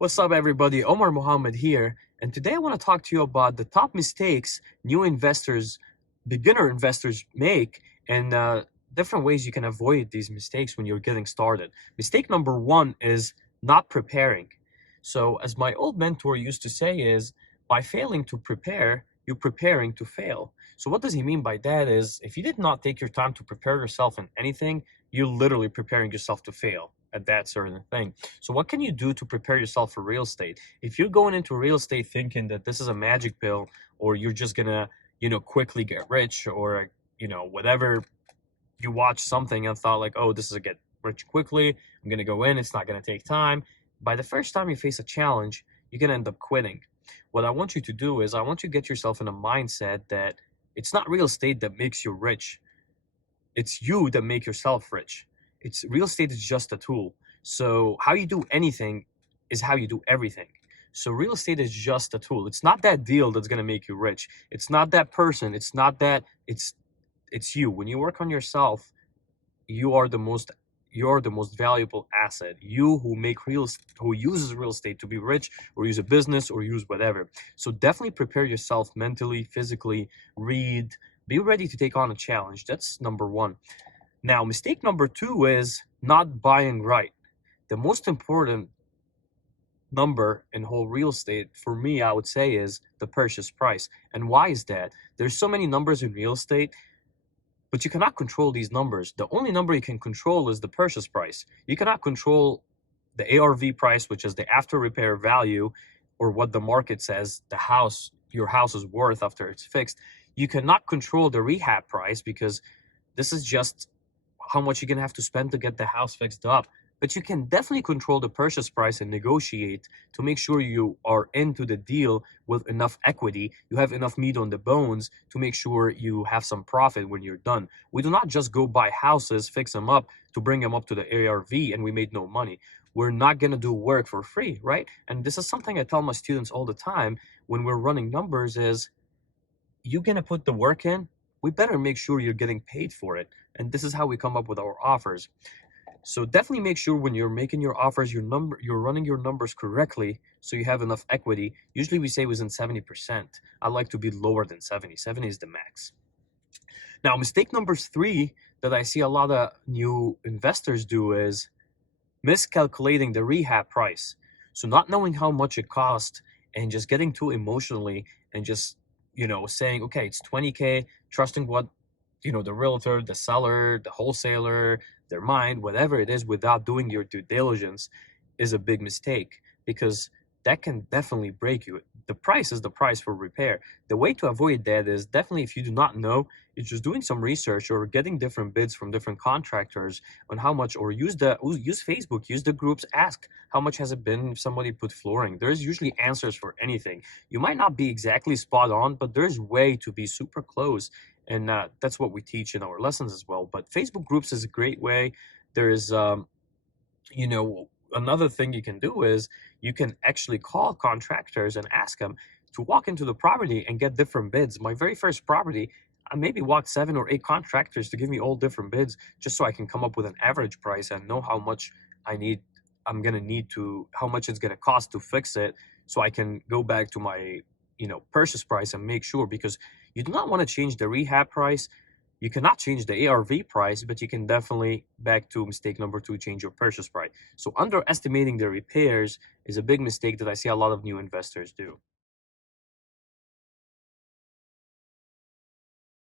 What's up, everybody? Omar Mohamed here, and today I want to talk to you about the top mistakes new investors, beginner investors make, and different ways you can avoid these mistakes when you're getting started. Mistake number one is not preparing. So, as my old mentor used to say, is by failing to prepare, you're preparing to fail. So, what does he mean by that? Is if you did not take your time to prepare yourself in anything, you're literally preparing yourself to fail at that certain thing. So what can you do to prepare yourself for real estate? If you're going into real estate thinking that this is a magic pill, or you're just gonna, quickly get rich, or whatever, you watch something and thought like, oh, this is a get rich quickly, I'm gonna go in, it's not gonna take time. By the first time you face a challenge, you're gonna end up quitting. What I want you to do is I want you to get yourself in a mindset that it's not real estate that makes you rich. It's you that make yourself rich. It's real estate is just a tool. So how you do anything is how you do everything. So real estate is just a tool. It's not that deal that's going to make you rich. It's not that person. It's not that. It's you. When you work on yourself, you are the most valuable asset. You who uses real estate to be rich, or use a business, or use whatever. So definitely prepare yourself mentally, physically, read, be ready to take on a challenge. That's number one. Now, mistake number two is not buying right. The most important number in whole real estate for me, I would say, is the purchase price. And why is that? There's so many numbers in real estate, but you cannot control these numbers. The only number you can control is the purchase price. You cannot control the ARV price, which is the after repair value, or what the market says your house is worth after it's fixed. You cannot control the rehab price, because this is just how much you're gonna have to spend to get the house fixed up. But you can definitely control the purchase price and negotiate to make sure you are into the deal with enough equity, you have enough meat on the bones to make sure you have some profit when you're done. We do not just go buy houses, fix them up to bring them up to the ARV, and we made no money. We're not gonna do work for free, right? And this is something I tell my students all the time when we're running numbers is, you're gonna put the work in, we better make sure you're getting paid for it. And this is how we come up with our offers. So definitely make sure when you're making your offers, you're running your numbers correctly, so you have enough equity. Usually we say within 70%. I like to be lower than 70. 70 is the max. Now, mistake number three that I see a lot of new investors do is miscalculating the rehab price. So not knowing how much it costs and just getting too emotionally and just saying, okay, it's 20K, trusting what, the realtor, the seller, the wholesaler, their mind, whatever it is, without doing your due diligence, is a big mistake, because that can definitely break you. The price is the price for repair. The way to avoid that is definitely, if you do not know, it's just doing some research or getting different bids from different contractors on how much, or use Facebook, use the groups, ask how much has it been if somebody put flooring. There's usually answers for anything. You might not be exactly spot on, but there's way to be super close. And that's what we teach in our lessons as well. But Facebook groups is a great way. There is another thing you can do is you can actually call contractors and ask them to walk into the property and get different bids. My very first property, I maybe walked 7 or 8 contractors to give me all different bids, just so I can come up with an average price and know how much I'm gonna need to, how much it's gonna cost to fix it, so I can go back to my purchase price and make sure. Because you do not want to change the rehab price. You cannot change the ARV price, but you can definitely, back to mistake number two, change your purchase price. So underestimating the repairs is a big mistake that I see a lot of new investors do.